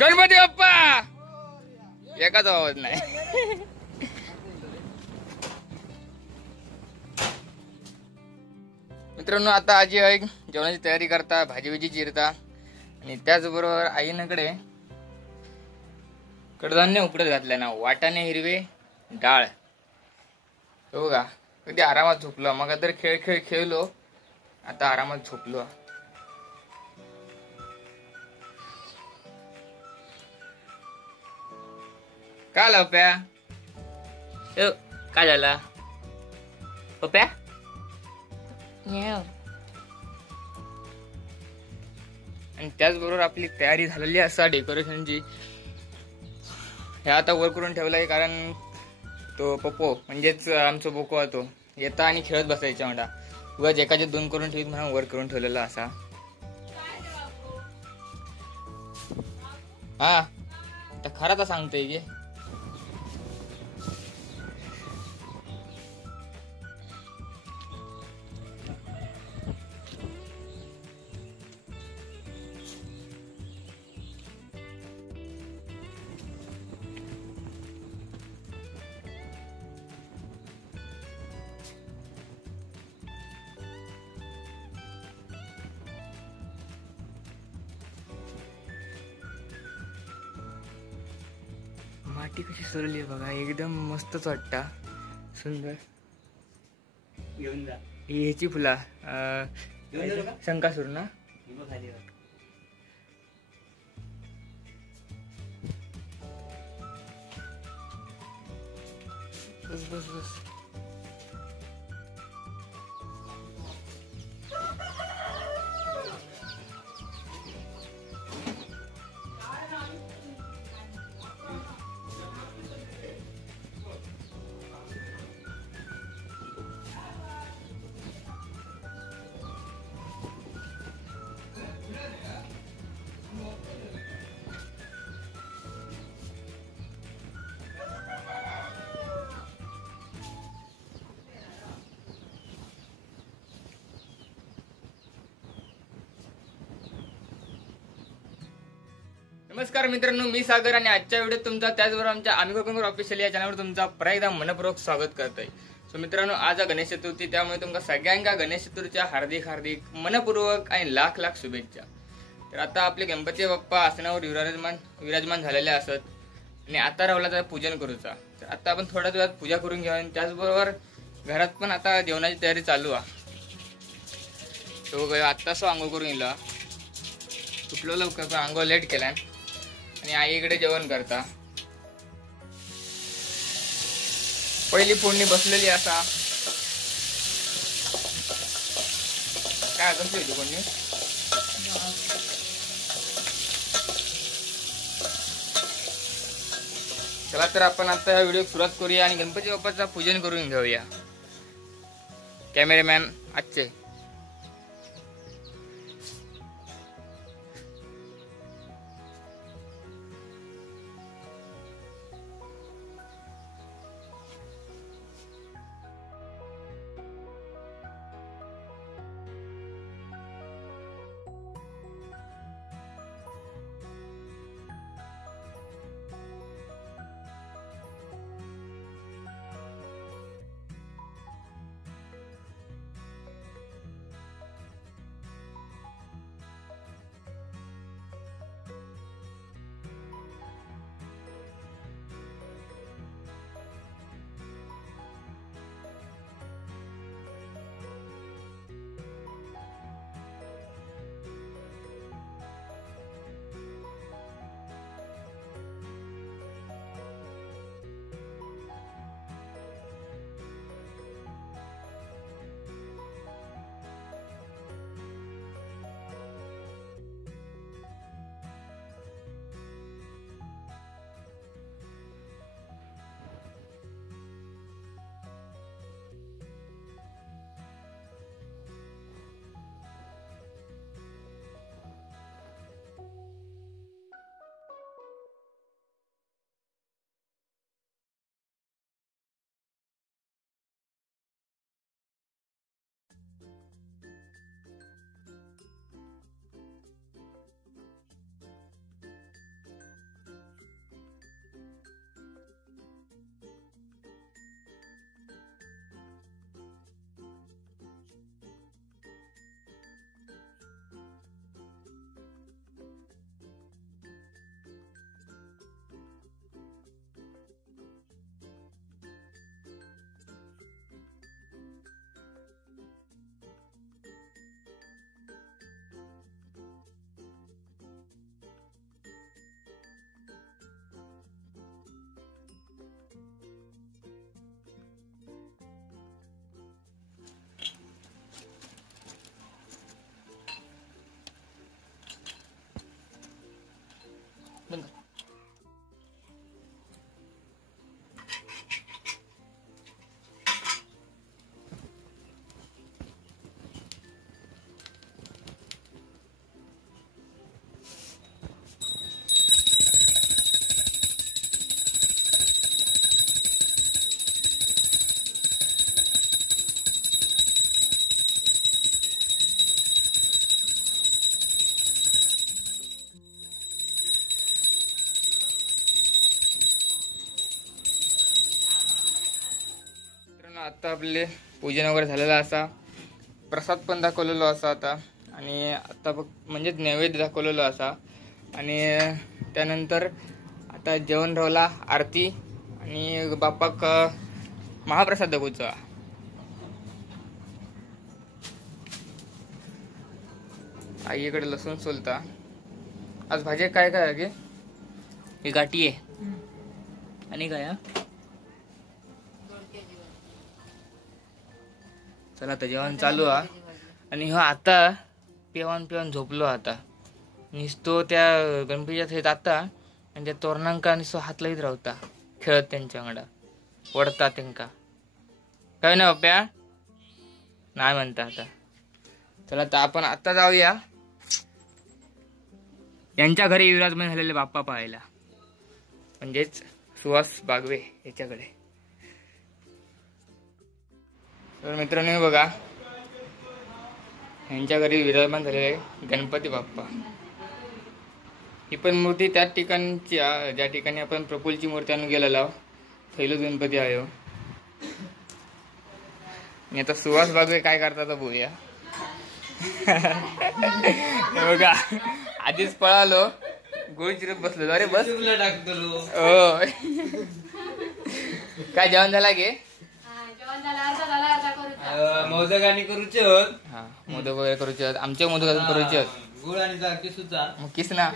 गणपती बाप्पा एकाच आवाज नाही. मित्रांनो आता आजी आहे जेवणाची तयारी करता, भाजी बिजी चिरता आणि त्याचबरोबर आईनकडे कडधान्य उकडत घातलंय ना, वाटाणे हिरवे डाळ. हो का कधी आरामात झोपलो, मग तर खेळलो, आता आरामात झोपलो. काय लप्या काय झाला पप्या? आणि त्याचबरोबर आपली तयारी झालेली असा डेकोरेशनची. हे आता वर करून ठेवलाय कारण तो पप्पो म्हणजेच आमचा बोको होतो येता आणि खेळत बसायचा म्हणा. उगाच एकाचे दोन करून ठेवीत म्हणून वर करून ठेवलेला असा. हा तर खरा तर सांगतोय की माती कशी सरली आहे बघा, एकदम मस्तच वाटता, सुंदर. घेऊन जा ह्याची फुला शंकासूर ना. बस बस बस. नमस्कार मित्रांनो, मी सागर आणि आजच्या व्हिडिओत तुमचा त्याचबरोबर आमच्या आम्ही कोकणकर ऑफिशियल या चॅनलवर तुमचा परत एकदा मनपूर्वक स्वागत करतोय. सो मित्रांनो, आज गणेश चतुर्थी, त्यामुळे तुमका सगळ्यांका गणेश चतुर्थीच्या हार्दिक हार्दिक मनपूर्वक आणि लाख लाख शुभेच्छा. तर आता आपले गणपती बाप्पा आसनावर विराजमान झालेले असत आणि आता राहिला तर पूजन करूचा. तर आता आपण थोड्याच वेळात पूजा करून घेऊया आणि त्याचबरोबर घरात पण आता जेवणाची तयारी चालू आहे. तो आत्ताच आंघोळ करून गेला, उठलो लवकर, आंघोळ लेट केला आणि आईकडे जेवण करता. पहिली फोडणी बसलेली असा. काय कसली होती फोडणी? चला तर आपण आता या व्हिडिओ सुरुवात करूया आणि गणपती बाप्पाचं पूजन करून घेऊया. कॅमेरामॅन आजचे आता आपले पूजन वगैरे झालेलं असा, प्रसाद पण दाखवलेलो असा आता, आणि आता म्हणजे नैवेद्य दाखवलेलो असा, आणि त्यानंतर आता जेवण रावला, आरती आणि बाप्पाक महाप्रसाद दाखवचा. आईकडे लसूण सोलता. आज भाजी काय काय आहे? ही गाठी आहे आणि काय? चला आता जेवण चालू आहे. आणि हो आता पेवान झोपलो. आता निसतो त्या गणपतीच्या थेट आता, आणि त्या तोरणांका निसतो हात लाईत राहता, खेळत त्यांच्या अंगडा वडता त्यांका. काय ना बाप्या नाही म्हणता. आता चला तर आपण आता जाऊया यांच्या घरी विराजमान झालेले बाप्पा पाहायला, म्हणजेच सुहास बागवे याच्याकडे. तर मित्रांनो बघा, यांच्या घरी विराजमान झालेले गणपती बाप्पा. ही पण मूर्ती त्याच ठिकाणची, ज्या ठिकाणी आपण प्रफुल्लची मूर्ती आणून गेलेला थैलो गणपती आहे. आणि आता सुहास बागवे काय करतात बघूया. बघा आधीच पळालो, गोळी चिरत बसलो. अरे बस हो. काय जेवण झाला गे? मोदक आणि करूचे. हा मोदक वगैरे करूचे, आमचे मोदक अजून करूचे. गुळ आणि किसूचा मग किस ना.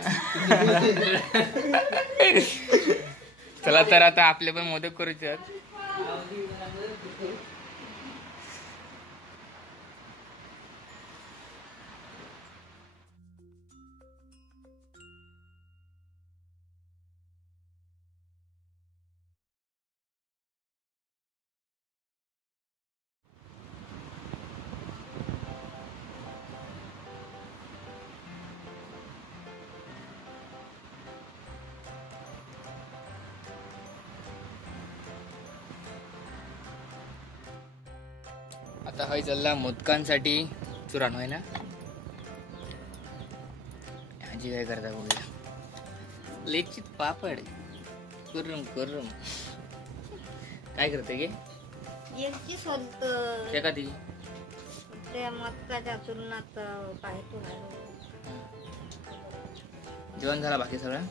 चला तर आता आपले पण मोदक करूचे. आता हय चालला मोदकांसाठी चुराण होय ना. आजी काय करता बघूया. लेचित पापड करून करून काय करते गे? यांची सोलत ते का ती त्या मटकाच्या चूर्णात पाहतो. जेवण झाला बाकी सगळं?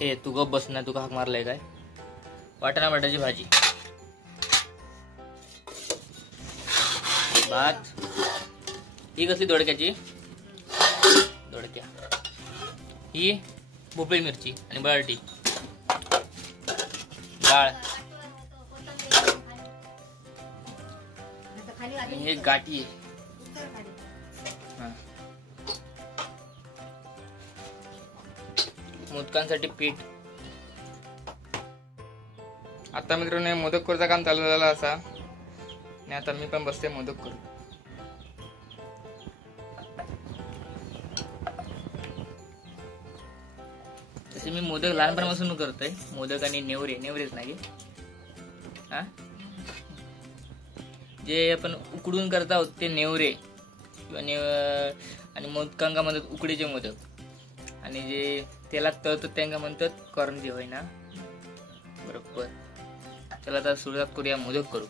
हे तू गप बस ना, तू हाक मारलाय काय? वाटाणा बटाची भाजी, भात. ही कसली दोडक्याची? दोडक्या. ही भोपळी मिरची आणि बटाटी डाळ. आणि हे गाठी आहे. मोदकांसाठी पीठ. आता मित्रांनो मोदक करूचं काम चालू झालं असा, आणि आता मी पण बसते मोदक करू. तसे मी मोदक लहानपणापासून करतोय. मोदक आणि नेवरेच नाही हा, जे आपण उकडून करत आहोत ते नेवरे आणि मोदकांका म्हणतात उकडीचे मोदक, आणि जे तेलात तळतात त्यांना म्हणतात करंजी होय ना. बरोबर. चला आता सुरुवात करूया मोदक करू.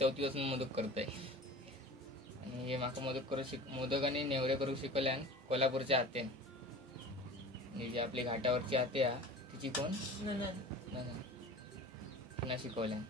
4थी पासून मोदक करताय. आणि हे माका मोदक आणि नेवरे करू शिकवल्यान कोल्हापूरच्या हात्यान. आणि जी आपली घाटावरची हाते हा तिची कोण पुन्हा शिकवल्यान.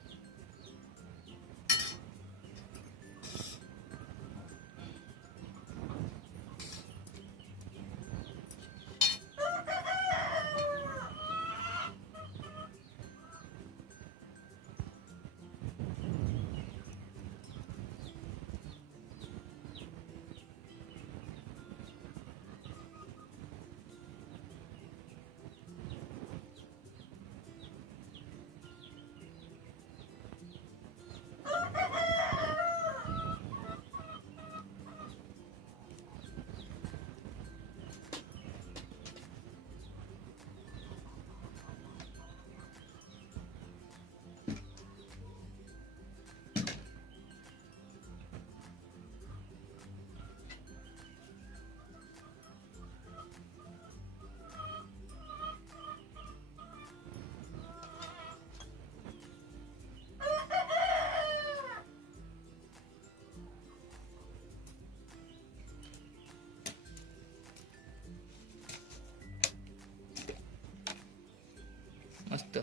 मस्त.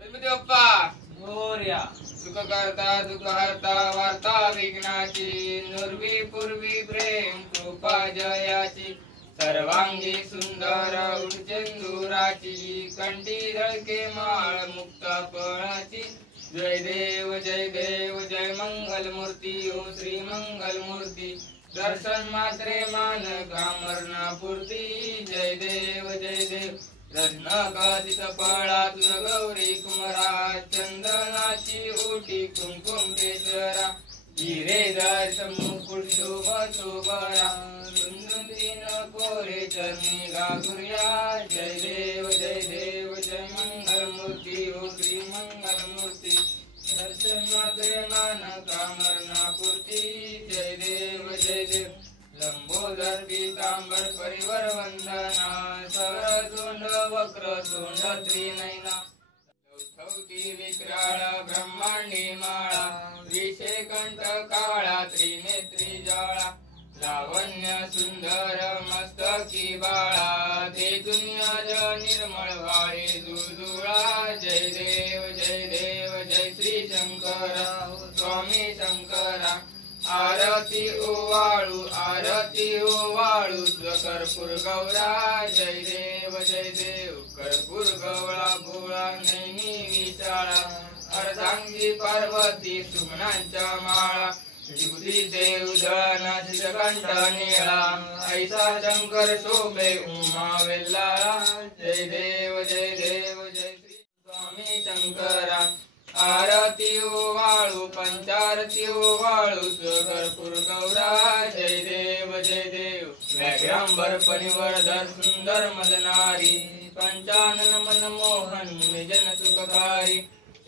गणपती बाप्पा मोरया. सुख करता दुःख हरता वार्ता विघ्नाची नुर्वी पूर्वी प्रेम कृपा जयाची सर्वांगी सुंदर उर्चेंदुराची कंठी झळके माळ मुक्त फळाची जय देव जय मंगल मूर्ती ओ श्री मंगल मूर्ती दर्शन मात्रे मान कामरना पूर्ती जय देव रत्नाकादित फळा तुझ गौरी कुमरा चंदनाची ओटी कुंकुम केशरा हिरे दर्श मुकुट शोभरा सुंदरीन कोरे चरणी गागुर्या जय देव जय मंगल मूर्ती ओ श्री मंगल मूर्ती दर्शन मात्रे मान कामरना पूर्ती जय देव लंबोदर पीतांबर परिवर वंदना सरळ तोंड वक्र तोंड त्रिनयना चौथी विक्राळ ब्रह्मांडी माळा विषेकंठ काळा त्रिनेत्री जाळा लावण्य सुंदर मस्तकी बाळा ते दुनियाज निर्मळ वाळे जुळजुळा जय देव जय श्री शंकरा स्वामी शंकरा आरती ओवाळू कर्पूर गौरा जय देव कर्पूर गवळा भोळा नैनी विशाळा अर्धांगी पार्वती सुमनांच्या माळा विभूती देव दळाना कंठ निळा ऐसा शंकर शोभे उमा वेल्लाळा जय देव जय श्री स्वामी शंकरा आरती ओवाळू पंचारती ओवाळू कर्पूर गौरा जय देव व्याघ्रांबर परिवर्धर सुंदर मदनारी पंचानन मनमोहन निजन सुखकारी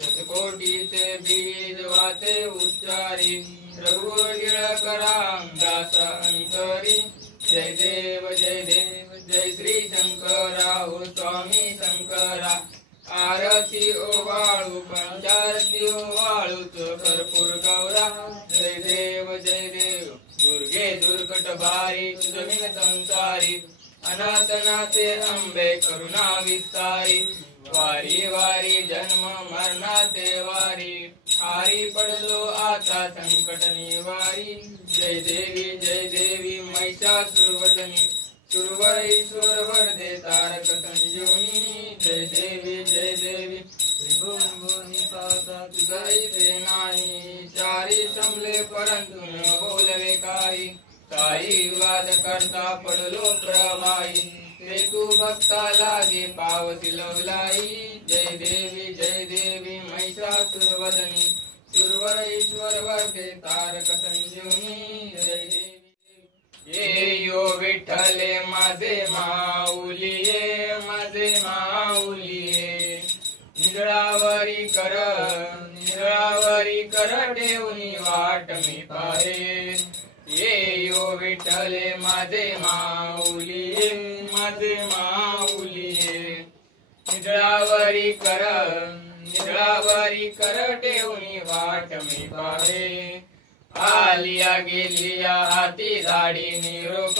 शतकोटीचे बीज वाचे उच्चारी रघुवर टिळकराम दास अंतरी जय देव जय श्री शंकरा हो स्वामी शंकरा आरती ओवाळू पंचारती ओवाळू कर्पूर गौरा जय देव दुर्गे दुर्गट भारी जमीन संसारी अनाथनाथे अंबे करुणा विस्तारी वारी वारी जन्म मरणाते वारी हारी पडलो आता संकट निवारी जय देवी महिषासुरवदनी सुरवर ईश्वर वरदे तारक संजीवनी जय देवी त्रिभुवनी पावता तुझाईचे नाही चारी संभले परंतु न बोलवे काही विवाद करता पडलो प्रवाही ते तू भक्ता लागे पावती लवलाई जय देवी महिषासुरवदनी सुरवर ईश्वर वरदे तारक संजीवनी जय देवी ये यो विठ्ठले माझे माऊलिये निरावरी कर ठेवून वाट मी पाहे येयो विठ्ठले माझे माऊली निरावरी कर ठेवून वाट मी पाहे आलिया गेलिया हाती धाडी निरोप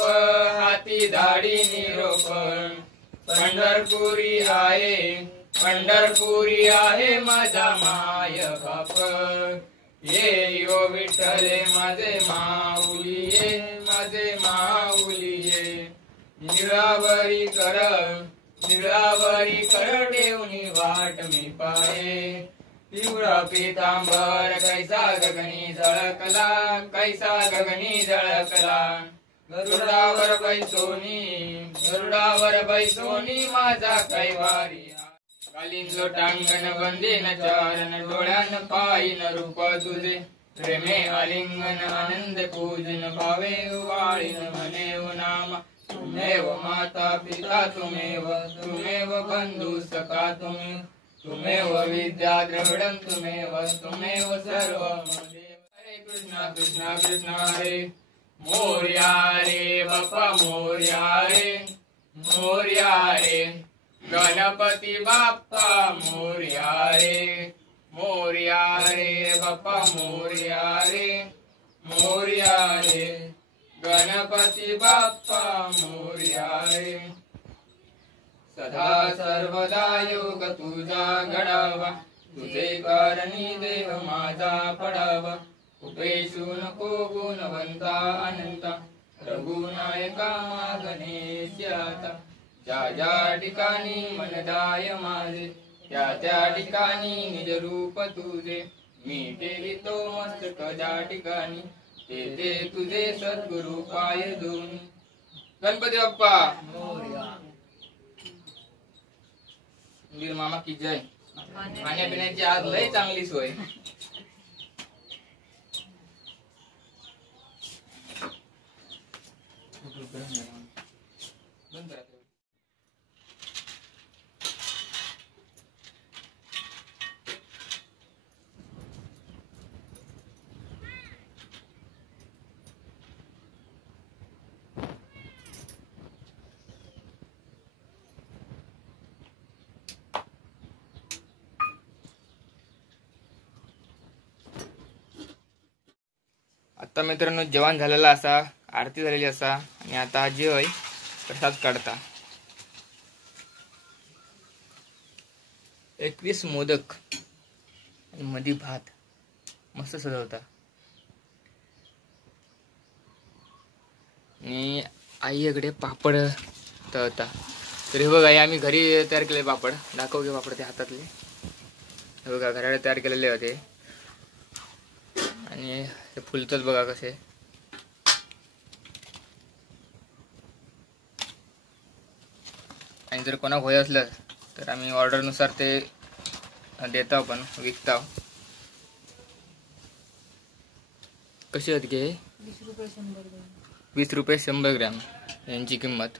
पंढरपुरी आहे माझा माय बाप येयो विठ्ठले माझे माऊली निरावरी कर ठेवून वाट मी पाहे पिवळा पीतांबर कैसा गगनी झळकला गरुडावर बैसोनी माझा कैवारी कालीन लोटांगण वंदेन चरण डोळ्यान पायीन रूप तुझे प्रेमे आलिंगन आनंद पूजन भावे वाळीन मनेव नाम तुमेव माता पिता तुमेव बंधू सखा तुमेव विद्या द्रविडं तुमेव सर्व हरे कृष्ण हरे मोर्या रे बाप्पा मोर्या रे गणपती बाप्पा मोर्या रे बाप्पा मोर्या रे गणपती बाप्पा मोर्या रे सदा सर्वदा योग तुझा घडावा तुझे कारणी देव माझा पडावा कुठेशू नको गुणवंता अनंता रघुनायका गणेशाता ज्या ठिकाणी मनदाय माझे त्या ठिकाणी निज रूप तुझे मी ठेवितो मस्तक ज्या ठिकाणी ते तुझे सद्गुरु पाय दोन्ही गणपती बाप्पा वीर मामा की जय खाण्यापिण्याची आज लय चांगली सोय आता मित्रांनो जेवण झालेला असा आरती झालेली असा आणि आता हा जेवय प्रसाद काढता 21 मोदक आणि मधी भात मस्त सजवता आणि आईकडे पापड तळता तर हे बघा आम्ही घरी तयार केले पापड दाखव घे पापड ते हातातले हे बघा घराकडे तयार केलेले होते आणि हे फुलतच बघा कसे आणि जर कोणाक होय असलं तर आम्ही ऑर्डरनुसार ते देतो पण विकतो कशी होती की 20 रुपये 100 ग्रॅम यांची किंमत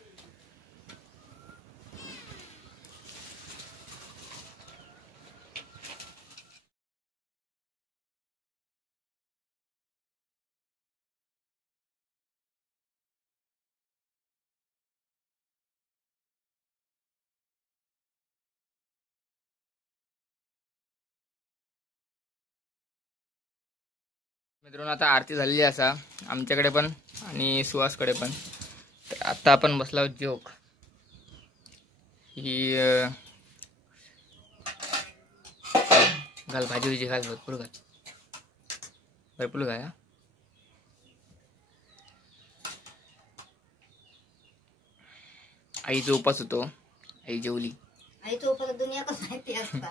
मित्रांनो आता आरती झालेली असा आमच्याकडे पण आणि सुहासकडे पण तर आता आपण बसला जोक ही घाल भाजी विजी घाल भरपूर घाल आईचा उपास होतो आई जेवली आईचा उपास दुनिया कसं माहिती असता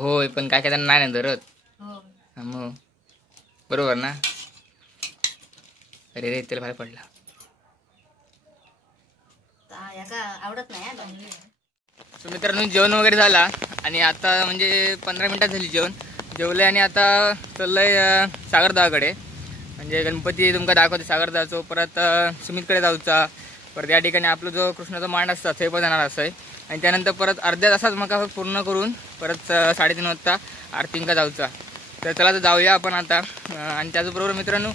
होय पण काय काय नाही ना धरत हो मग बरोबर ना अरे रे त्याला बाहेर पडला आवडत नाही सो मित्रांनो जेवण वगैरे झाला आणि आता म्हणजे 15 मिनिटात झाली जेवलंय आणि आता चाललंय सागरदाकडे म्हणजे गणपती तुमका दाखवते सागरदाचो परत सुमितकडे जाऊचा परत या ठिकाणी आपलं जो कृष्णाचा मांड असतात हे पण जाणार असं आहे आणि त्यानंतर परत अर्ध्या तासात मका पूर्ण करून परत 3:30 वाजता आरतींका जाऊचा. तर चला तर जाऊया आपण आता. आणि त्याचबरोबर मित्रांनो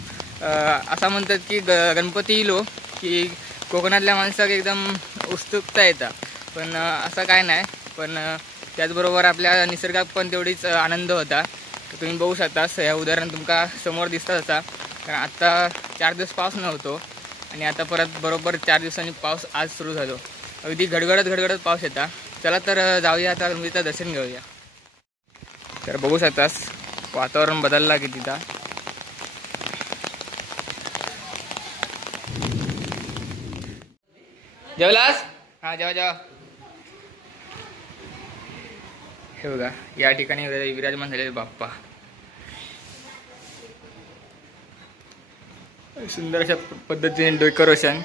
असं म्हणतात की गणपती येलो की कोकणातल्या माणसाक एकदम उत्सुकता येतात, पण असं काय नाही. पण त्याचबरोबर आपल्या निसर्गात पण तेवढीच आनंद होता. तर तुम्ही बघू शकता या उदाहरण तुमका समोर दिसतात असा. कारण आत्ता 4 दिवस पाऊस नव्हतो आणि आता परत बरोबर 4 दिवसांनी पाऊस आज सुरू झालो. अगदी घडघडत पाऊस येता. चला तर जाऊया आता गणपतीचं दर्शन घेऊया. तर बघू शकतास वातावरण बदलला की तिथं. जेवलास? हा जेवा. हे बघा या ठिकाणी विराजमान झालेले बाप्पा. सुंदर अशा पद्धतीने डेकोरेशन.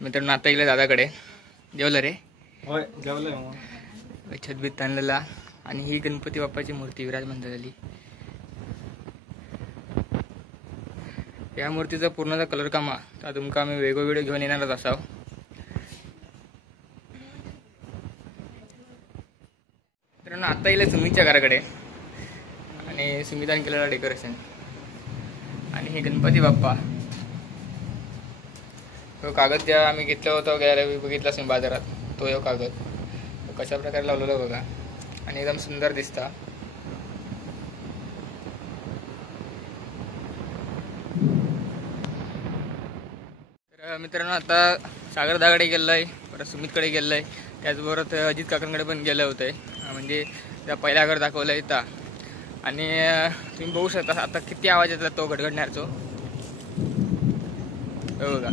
मित्रांनो आता गेलं दादाकडे. जेवलं रे? होय जेवलंय. छतबीत ताणलेला आणि ही गणपती बाप्पाची मूर्ती विराजमान झालेली. या मूर्तीचा पूर्णचा कलर कामा तर तुमका आम्ही वेगळा व्हिडिओ घेऊन येणारच असाव. मित्रांनो आता येईल सुमितच्या घराकडे आणि सुमिताने केलेलं डेकोरेशन. आणि हे गणपती बाप्पा तो कागद ज्या आम्ही घेतला होता घ्यायला बघितला असेल बाजारात, तो यो कागद तो कशा प्रकारे लावलेला बघा आणि एकदम सुंदर दिसता. तर मित्रांनो आता सागर दादाकडे गेलोय, परत सुमितकडे गेलोय, त्याचबरोबर अजित काकांकडे पण गेलं होतं. म्हणजे त्या पहिल्या घर दाखवलं इथं. आणि तुम्ही बघू शकता आता किती आवाज येतात तो घडघडण्याचो बघा.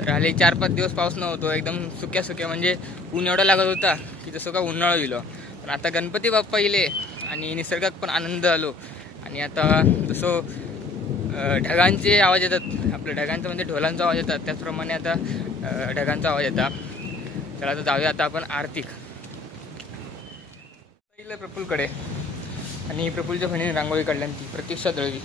तर हल्ली 4-5 दिवस पाऊस नव्हतो, एकदम सुक्या म्हणजे ऊन एवढा लागत होता की जसं का उन्हाळा येलो. पण आता गणपती बाप्पा येले आणि निसर्गात पण आनंद आलो. आणि आता जसं ढगांचे आवाज येतात, आपल्या ढगांचा म्हणजे ढोलांचा आवाज येतात, त्याचप्रमाणे आता ढगांचा आवाज येतात. तर आता जाऊया आता आपण आरतीक. प्रफुलकडे आणि प्रफुलच्या बहिणीने रांगोळी काढल्यान ती प्रतीक्षा दळवी.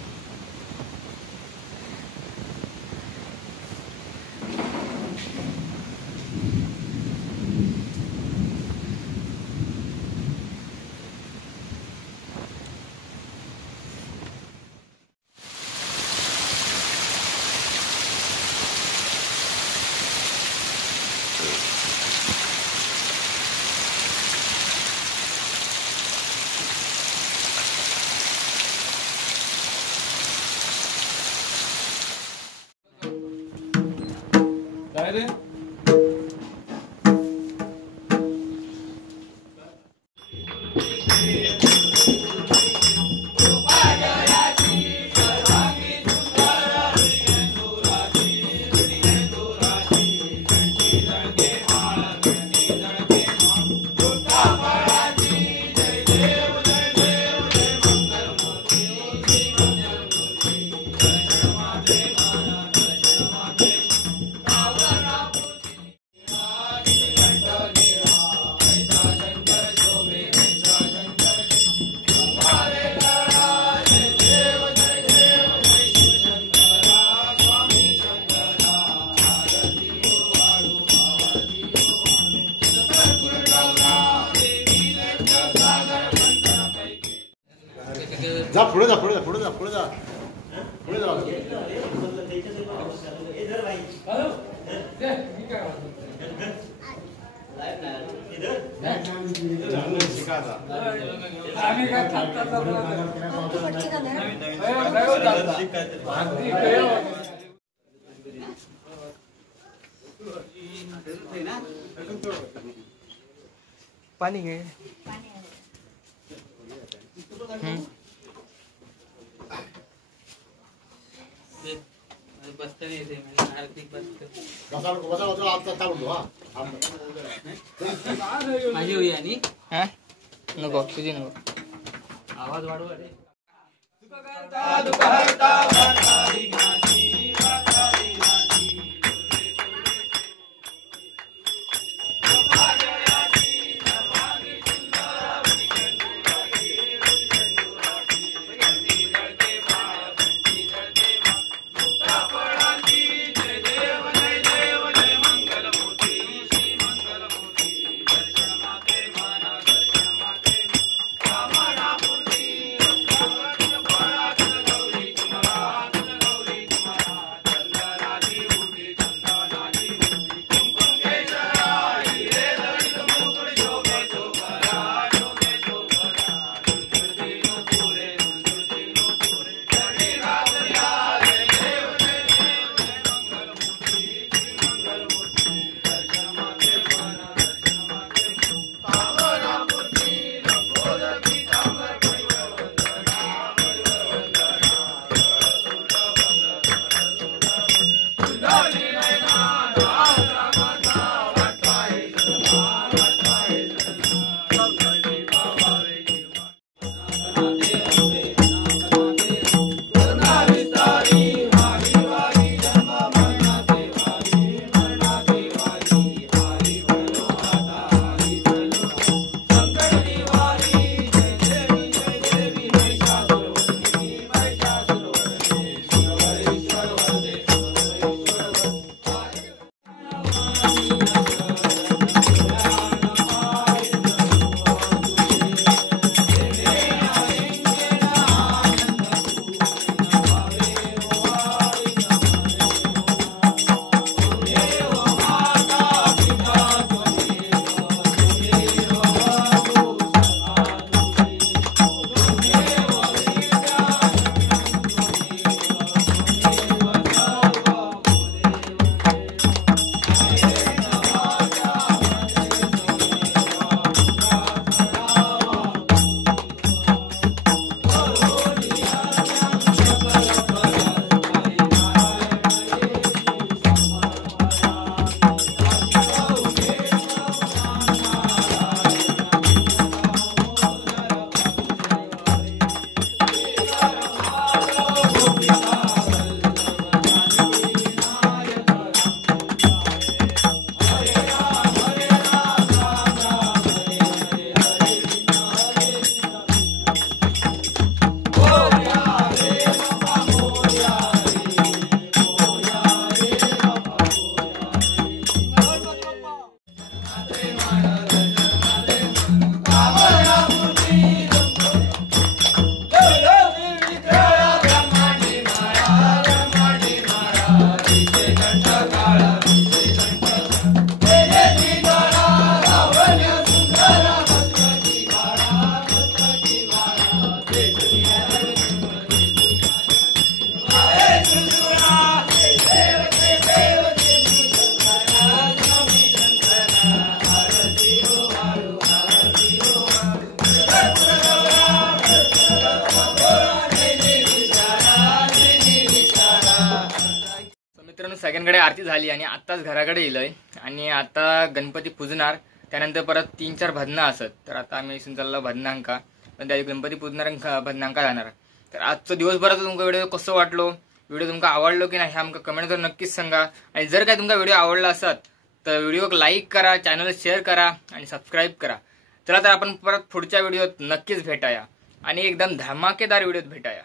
काय रे? जा पुढे जा पुढे जा पुढे जा पुढे जा पुढे जा. पाणी घे. पाणी आहे. माझी होई आणि हा नको तुझी नको. आवाज वाढवा रे. सगळ्यांकडे आरती झाली आणि आत्ताच घराकडे येलोय आणि आता गणपती पूजणार. त्यानंतर परत 3-4 भजनं असत. तर आता आम्ही इथून चाललो भजनांका, पण त्या गणपती पूजणार भजनांका जाणार. तर आजचं दिवसभराचा तुमका व्हिडिओ कसं वाटलो, व्हिडिओ तुमका आवडलो की नाही हे आमका कमेंट करून नक्कीच सांगा. आणि जर काय तुमका व्हिडिओ आवडला असत तर व्हिडिओ लाईक करा, चॅनल शेअर करा आणि सबस्क्राईब करा. चला तर आपण परत पुढच्या व्हिडिओत नक्कीच भेटाया आणि एकदम धमाकेदार व्हिडिओत भेटाया.